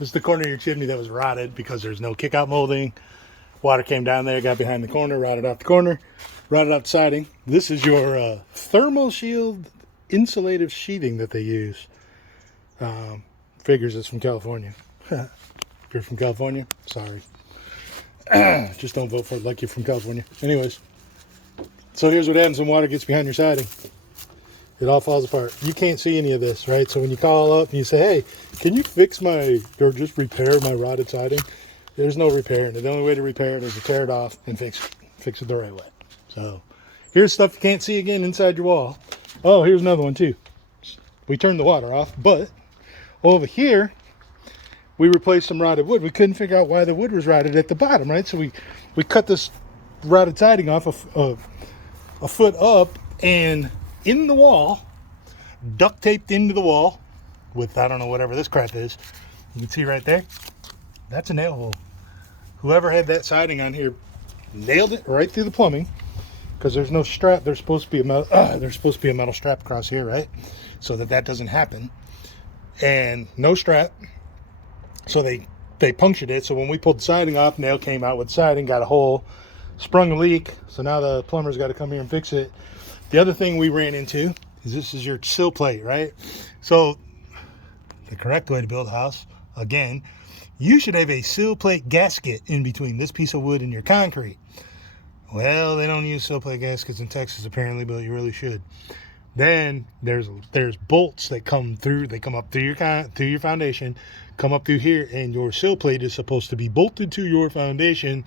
This is the corner of your chimney that was rotted because there's no kick-out molding. Water came down there, got behind the corner, rotted out the corner, rotted out the siding. This is your thermal shield insulative sheathing that they use. Figures it's from California. If you're from California, sorry. Just don't vote for it like you're from California. Anyways, so here's what happens when water gets behind your siding. It all falls apart. You can't see any of this, right? So when you call up and you say, hey, can you fix my, or just repair my rotted siding? There's no repairing it. The only way to repair it is to tear it off and fix it the right way. So here's stuff you can't see again inside your wall. Oh, here's another one too. We turned the water off, but over here, we replaced some rotted wood. We couldn't figure out why the wood was rotted at the bottom, right? So we cut this rotted siding off a foot up, and in the wall, duct taped into the wall with, I don't know, whatever this crap is. You can see right there, that's a nail hole. Whoever had that siding on here nailed it right through the plumbing, because there's no strap. There's supposed to be a metal strap across here, right? So that doesn't happen. And no strap. So they punctured it. So when we pulled the siding off, nail came out with siding, got a hole, sprung a leak. So now the plumber's got to come here and fix it. The other thing we ran into is this is your sill plate, right? So the correct way to build a house, again, you should have a sill plate gasket in between this piece of wood and your concrete. Well, they don't use sill plate gaskets in Texas apparently, but you really should. Then there's bolts that come through. They come up through your foundation, come up through here, and your sill plate is supposed to be bolted to your foundation.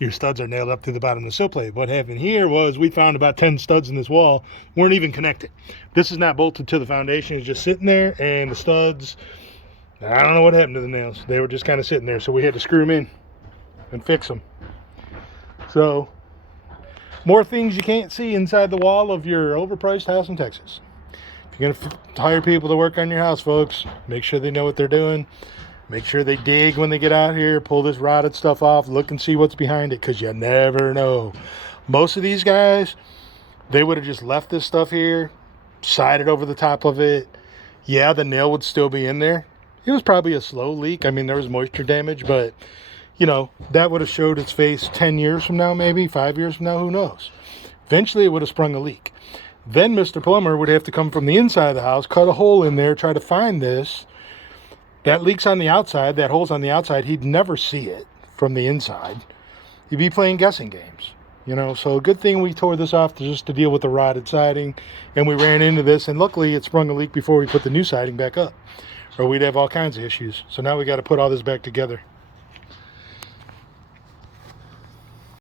Your studs are nailed up to the bottom of the sill plate. What happened here was we found about 10 studs in this wall weren't even connected. This is not bolted to the foundation. It's just sitting there, and the studs, I don't know what happened to the nails. They were just kind of sitting there, so we had to screw them in and fix them. So more things you can't see inside the wall of your overpriced house in Texas. If you're going to hire people to work on your house, folks, make sure they know what they're doing. Make sure they dig when they get out here, pull this rotted stuff off, look and see what's behind it, because you never know. Most of these guys, they would have just left this stuff here, sided over the top of it. Yeah, the nail would still be in there. It was probably a slow leak. I mean, there was moisture damage, but you know, that would have showed its face 10 years from now, maybe 5 years from now, who knows. Eventually it would have sprung a leak. Then Mr. Plumber would have to come from the inside of the house, cut a hole in there, try to find this. That leak's on the outside, that hole's on the outside. He'd never see it from the inside. He'd be playing guessing games, you know. So a good thing we tore this off just to deal with the rotted siding, and we ran into this, and luckily it sprung a leak before we put the new siding back up, or we'd have all kinds of issues. So now we got to put all this back together.